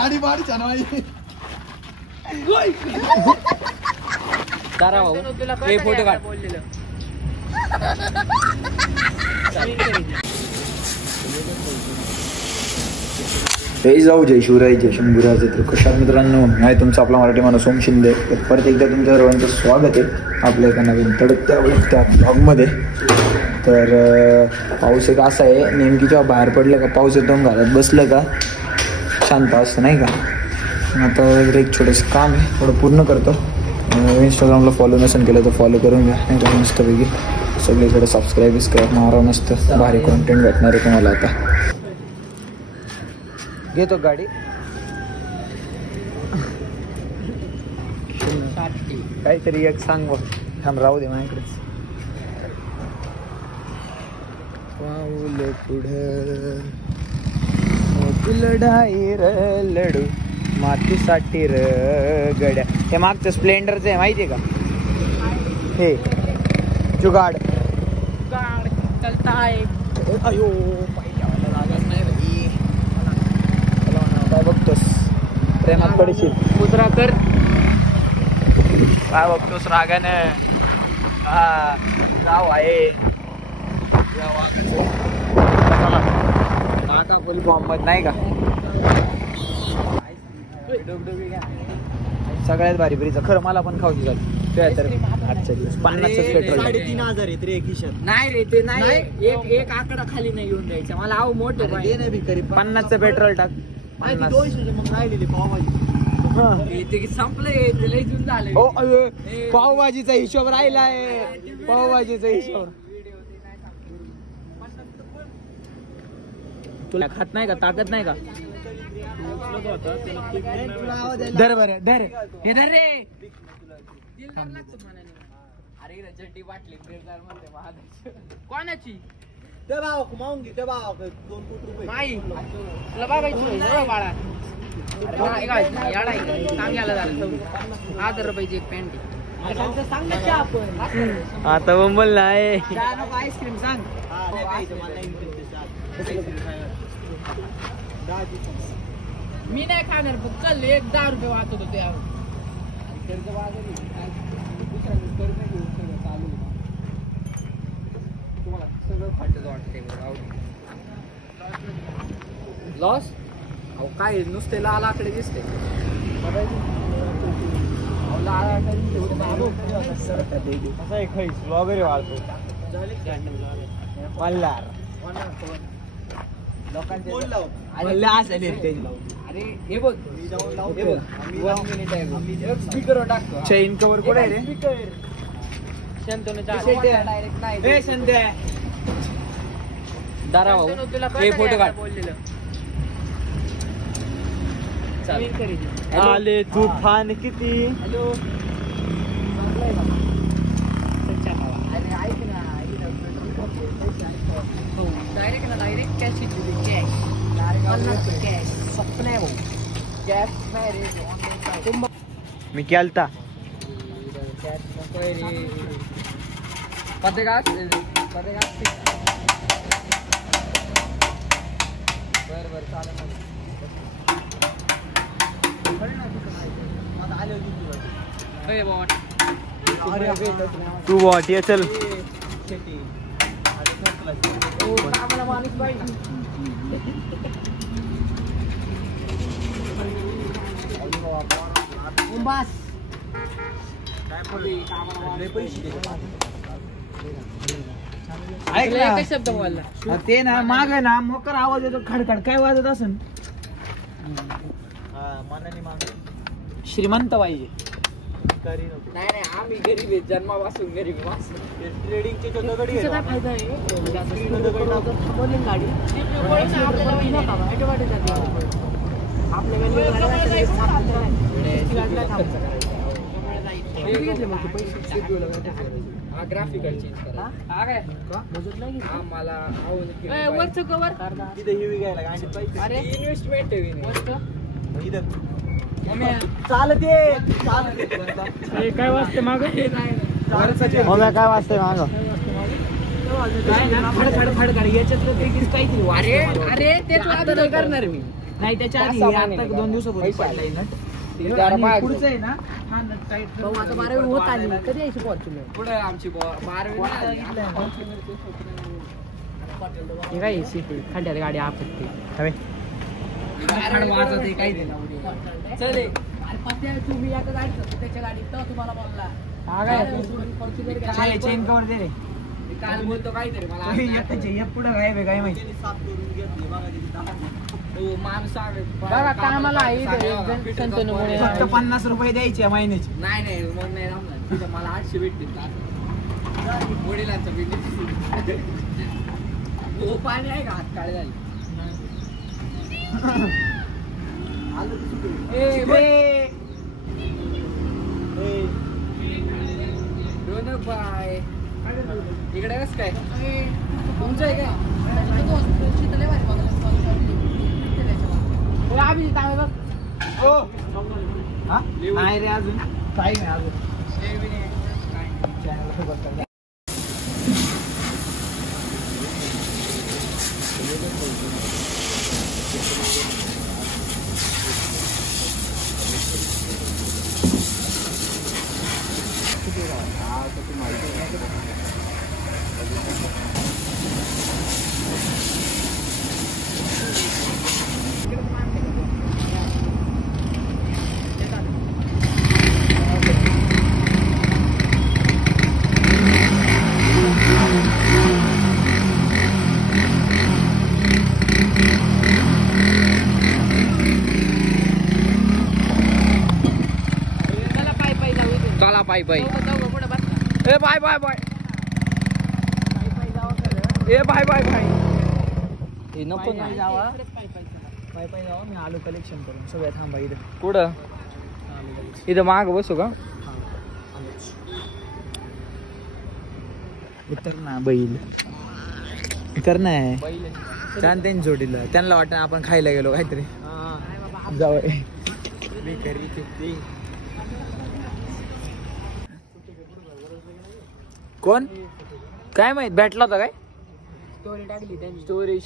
गाडी बाडी छानवाई तारा भाऊ हे फोटो काढ. जय जाऊ जय शिवराय जय शंभूराज. तर कशा मित्रांनो, मी तुमचा आपला मराठी माणूस सोम शिंदे. तर परत एकदा तुमच्या सर्वांचं स्वागत आहे आपल्या एका नवीन तडकत्या ब्लॉगमध्ये. तर पाऊस एक असा आहे, नेमकी जेव्हा बाहेर पडलं का पाऊस येतो घरात बसलं का शांत असतं नाही का. आता एक छोटंसं काम आहे, थोडं पूर्ण करतो. इंस्टाग्रामला फॉलो नसेल केलं तर फॉलो करून घ्या नाही का. मस्तपैकी सगळीकडे सबस्क्राईब मारा, मस्त भारी कॉन्टेंट भेटणार आहे तुम्हाला. आता घेतो गाडी. काहीतरी एक सांग बघ, थांब राहू दे माझ्याकडेच. पाऊल पुढं लढाई र लढू मातीसाठी र गड्या. हे मागचं स्प्लेंडरचं आहे माहितीये का, हे जुगाड चलता है. अयो लागत नाही भाई. काय बघतोस, प्रेमात पडशील. मुद्रा कर. काय बघतोस रागानं. हा गाव आहे आता फुल फॉर्म मध्ये नाही का. सगळ्यात भारी ब्रीचं खरं मला पण खाऊ दिलं तर आजच्या दिवस 50 पेट्रोल 3,500 आहे रे खिशात. नाही रे ते नाही, एक आकडा खाली नाही येऊन द्यायचा मला. आव मोठे 50चं पेट्रोल टाक. 200 मग राहिलेली पावभाजी संपलंय, ते लई जून झालंय. हो पावभाजीचा हिशोब राहिलाय, पावभाजीचा हिशोब. तुला खात नाही का, ताकद नाही का. धर बरं धर, हे धर रे. अरे चड्डी वाटली कोणाची माई तुला बघायचं बाळा. सांगायला झालं 1000 रुपयाची एक पॅन्ट. आता बोंबल नाही. आईस्क्रीम सांग. मी नाही खाणार, फक्त चल 10 रुपये वाचत होते. तुम्हाला सगळं फाटत वाटते लॉस. अहो काय नुसते लाल आकडे दिसते. वगैरे वाढतो मल्हार अरे हे बघ स्पीकर टाकतो. चैन कवर कुठे रे. दारा भाऊ हे फोटो काढ. आले तुफान किती. हॅलो डायरेक्ट ना डायरेक्ट कॅश मी केलता बर चालेल. तू वॉट ये चल. ते ना माग ना मोकर आवाज येतो खडखड. काय वाजत असन. श्रीमंत पाहिजे. नाही आम्ही गरीब आहे, जन्मापासून गरीब. ट्रेडिंगचे काय फायदा आहे. ग्राफिकल चेंज करा. मला वरचं कवर अरे इन्व्हेस्टमेंट चालत काय वाजते माग. काय वाजतंय माग. याच्यातलं काहीतरी. अरे तेच करणार मी. नाही त्याच्या आधी पाच-सहा आता महिने 2 दिवसापूर्वी पैसे पडलाय नट जरा आणि बाहेर पुढचं आहे ना हा नट टाईट आता 12वी होत आली कधी यायची फॉर्च्युनर पुढे आमची 12वी हे काय सिटी खड्ड्यात गाडी आपत्ती वाजत काही चले तुम्ही एका गाडीत होते त्याच्या गाडीत तर तुम्हाला बोलला चेन कवर दे रे काल बोलतो काहीतरी मला पुढं काय बे काय माहिती तो माणूस बघा कामाला आहे इथे संतनुमुळे फक्त 50 रुपये द्यायचे महिन्याचे नाही नाही मग नाही राहणार तिथं मला 800 भेटतील वडिलांचं बिल हो पाणी आहे का हात काळे झाले बाय इकडे कस काय तुमचं आहे काय नाही रे अजून काही नाही अजून चला पाय पाय ए बाय बाय बाय ए बाय बाय बाय हे नको ना पाय पाय जावा मी आलो कलेक्शन करून सगळ्या थांबा इथं कुठं इथं माग बसू का उतर ना बैल उतर नाही छान त्यांनी जोडीला त्यांना वाटतं आपण खायला गेलो काहीतरी जाऊ कोण काय माहित भेटला होता काय स्टोरी टाकली त्यांनी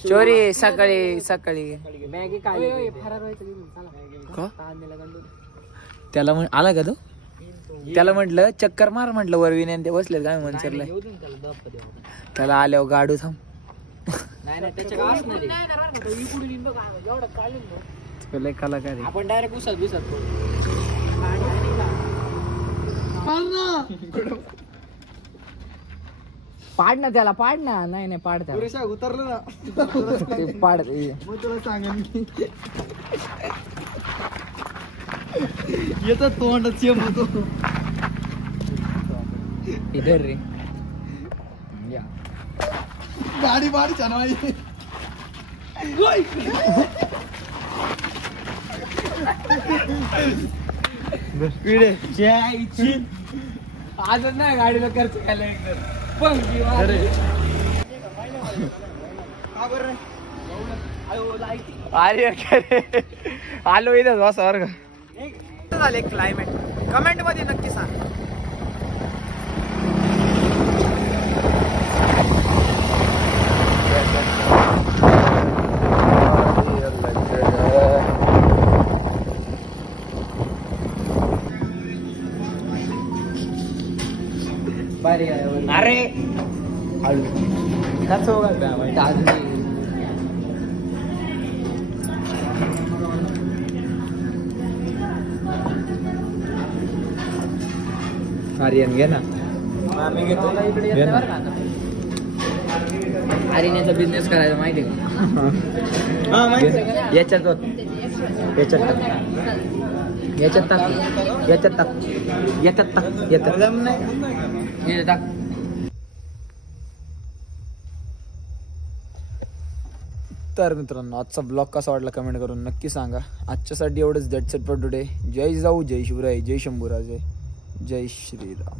चोरी सकाळी सकाळी मॅगी काय फरार व्हायचं का कांद्याला गंडून त्याला आला का तो त्याला म्हटलं चक्कर मार म्हटलं वरवीने ते बसले काय मनसरला येऊ दे ना त्याला दप्पा द्यावा. त्याला आल्यावर गाडू थांब नाही नाही त्याच्या गावात नाही नाही करणार का तो इकडून येईन बघ एवढं काढून बघ. तो लय कलाकार आहे. आपण डायरेक्ट उसत बिसत पाड ना त्याला पाड ना नाही नाही पाड त्याला उतरलं ना ते पाड मग तुला सांगेन मी येतात तोंडच येम होतो इधर रे गाडी बाडी छानवाई आज नाही गाडीला खर्च केला एकदम अरे आलो इथं बसा बरं का झाले क्लायमेट कमेंट मध्ये नक्की सांग अरे कसं होगा आर्यन घे ना मी घेतो आर्यनाचा बिझनेस करायचा माहिती का याच्यात याच्यात याच्यात टाक याच्यात टाक याच्यात टाक याच्यात टाक तर मित्रांनो आजचा ब्लॉग कसा वाटला कमेंट करून नक्की सांगा आजच्यासाठी एवढंच दॅट्स इट फॉर टुडे जय जाऊ जय शिवराय जय शंभूराजे जय श्रीराम